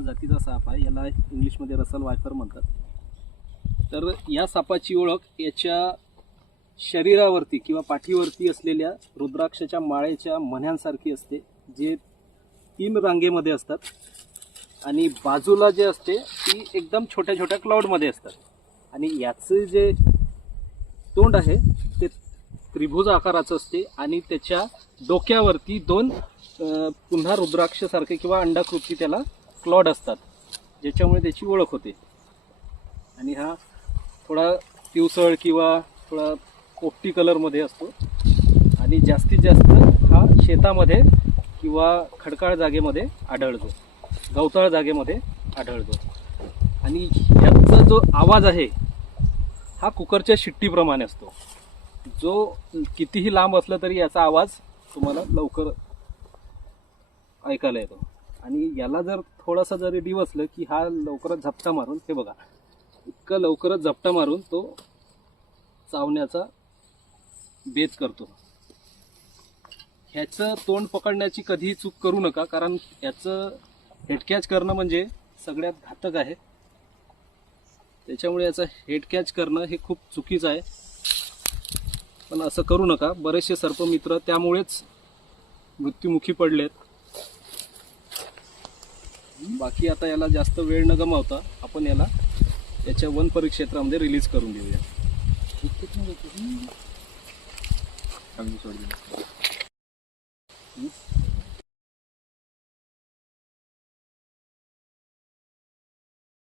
जातीचा साप आहे, याला इंग्लिशमध्ये रसल वायपर म्हणतात. तर या सापाची ओळख याच्या शरीरावरती किंवा पाठीवरती असलेल्या रुद्राक्षाच्या माळेच्या मण्यांसारखी असते, जे 3 रांगेमध्ये असतात आणि बाजूला जे असते ती एकदम छोट्या छोट्या क्लाउडमध्ये असतात. आणि याचं जे तोंड आहे ते त्रिभुज आकाराचं असते आणि त्याच्या डोक्यावरती 2 पुन्हा रुद्राक्षासारखे किंवा अंडाकृती त्याला क्लॉड असतात, ज्याच्यामुळे त्याची ओळख होते. आणि हा थोडा पिवसळ किंवा थोडा पोपटी कलरमध्ये असतो आणि जास्तीत जास्त हा शेतामध्ये किंवा खडकाळ जागेमध्ये आढळतो, गवताळ जागेमध्ये आढळतो. आणि ह्याचा जो आवाज आहे हा कुकरच्या शिट्टीप्रमाणे असतो, जो कितीही लांब असला तरी याचा आवाज तुम्हाला लवकर ऐकायला येतो. आणि याला जर थोडासा जरी डिवसलं की हा लवकरच झपटा मारून, हे बघा इतकं लवकरच झपटा मारून तो चावण्याचा बेत करतो. ह्याचं तोंड पकडण्याची कधीही चूक करू नका, कारण याचं हेड कॅच करणं म्हणजे सगळ्यात घातक आहे. त्याच्यामुळे याचं हेड कॅच करणं हे खूप चुकीचं आहे, पण असं करू नका. बरेचसे सर्पमित्र त्यामुळेच मृत्युमुखी पडलेत. बाकी आता याला जास्त वेळ न गमावता आपण याला याच्या वन परिक्षेत्रामध्ये रिलीज करून देऊया.